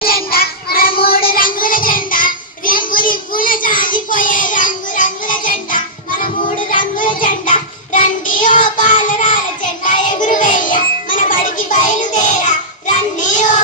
జెండా మన మూడు రంగుల జెండా రింగు రింగుల జారిపోయే రంగు రంగుల జెండా మన మూడు రంగుల జెండా రండి ఓ పాలరాల జెండా ఎగురువేయ మన బడికి బయలుదేరా రండి ఓ